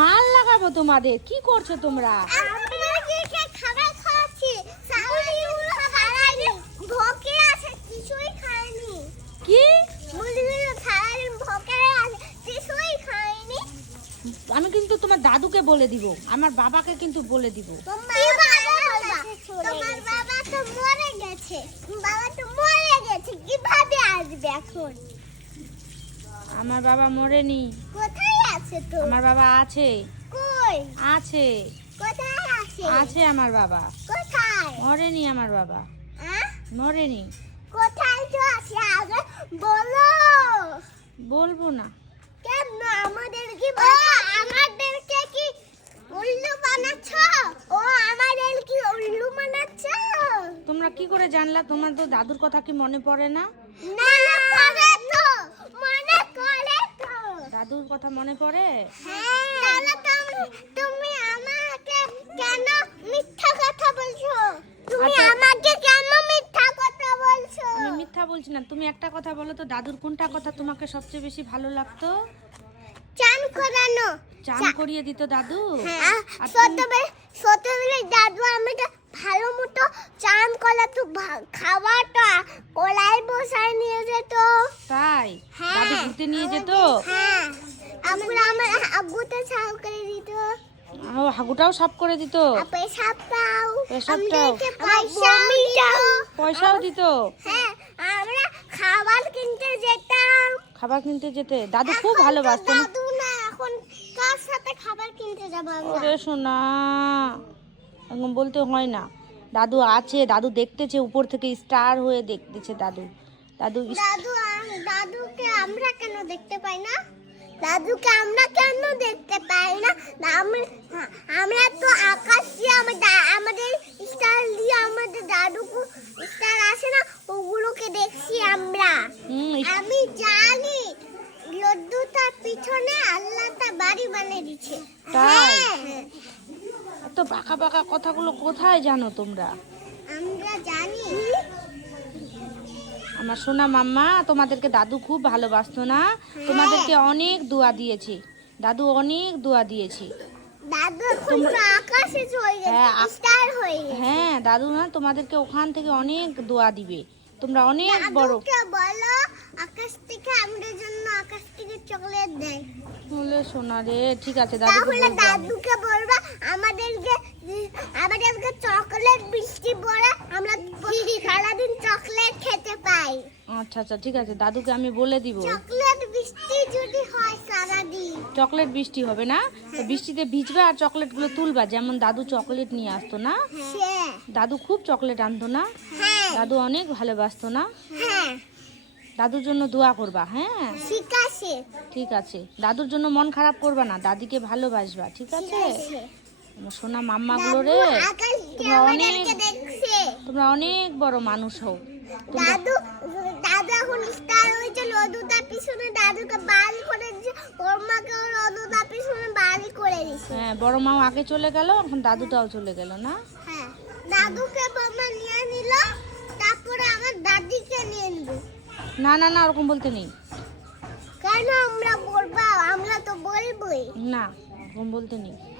মাল লাগাবো তোমাদের কি করছো তোমরা আমি কিন্তু তোমার দাদুকে বলে দিব আমার বাবাকে কিন্তু বলে দিব আমার বাবা মরেনি আছে তো আমার বাবা আছে কই আছে কোথায় আছে আছে আমার বাবা কোথায় মরেনি আমার বাবা মরেনি কোথায় তো আছে আগে বলো বলবো না কেন আমাদের কি আমাদের কি উল্লু বানাচ্ছ ও আমাদের কি উল্লু বানাচ্ছ তোমরা কি করে জানলা তোমার তো দাদুর কথা কি মনে পড়ে না না দাদুর কথা মনে পড়ে তুমি আমাকে কেন মিথ্যা কথা বলছো তুমি আমাকে কেন মিথ্যা কথা বলছো মিথ্যা না তুমি একটা কথা বলো তো দাদুর কোনটা কথা তোমাকে সবচেয়ে বেশি ভালো লাগতো চান করানো করিয়ে দিত দাদু সতবে সতবে দাদু আমাকে ভালো মতো চান করা তো খাওয়াটা কলাই বসায় নিয়ে যেত তাই আমাকে ঘুরতে নিয়ে যেত হাগুটাও সাফ করে দিত পয়সাও দিত খাবার কিনতে যেতে দাদু খুব ভালোবাসত বলতে হয় না দাদু আছে দাদু দেখতেছে উপর থেকে স্টার হয়ে দেখতেছে দাদু দাদু দাদু দাদুকে আমরা কেন দেখতে পাই না দাদুকে আমরা কেন দেখতে পাই না আমরা তো আকাশ দিয়ে আমাদের আমাদের স্টার দিয়ে আমাদের দাদুকে স্টার আসে না ওগুলোকে দেখছি আমরা আমি জানি লদ্দু তার পিছনে আল্লাহ তা বাড়ি বানিয়ে দিছে তাই তো বাঁকা বাঁকা কথাগুলো কোথায় জানো তোমরা আমরা জানি আমার সোনা মাম্মা তোমাদেরকে দাদু খুব ভালোবাসত না তোমাদেরকে অনেক দোয়া দিয়েছে দাদু অনেক দোয়া দিয়েছে হ্যাঁ দাদু না তোমাদেরকে ওখান থেকে অনেক দোয়া দিবে তোমরা অনেক বড় বলে সোনা রে ঠিক আছে দাদুকে বলবা আমাদেরকে আমাদেরকে চকলেট বৃষ্টি বল আচ্ছা আচ্ছা ঠিক আছে দাদুকে আমি বলে দিব চকলেট বৃষ্টি হবে না বৃষ্টিতে ভিজবে আর চকলেট গুলো তুলবা যেমন দাদু চকলেট নিয়ে আসতো না দাদু খুব চকলেট আনতো না দাদু অনেক ভালোবাসতো না দাদুর জন্য দোয়া করবা হ্যাঁ ঠিক আছে দাদুর জন্য মন খারাপ করবা না দাদিকে ভালোবাসবা ঠিক আছে শোনা মাম্মা গুলো রে তোমরা অনেক তোমরা অনেক বড় মানুষ হও দাদু যখন স্কার হয়েছে লদু তার পিছনে দাদুকে বাড়ি করে দিয়েছে বড় মাকে লদু তার পিছনে বাড়ি করে দিয়েছে হ্যাঁ বড় মা আগে চলে গেল এখন দাদুটাও চলে গেল না হ্যাঁ দাদুকে বাবা নিয়ে নিল তারপরে আমার দাদিকে নিয়ে নিল না না না ওরকম বলতে নেই কেন আমরা বলবা আমরা তো বলবই না ওরকম বলতে নেই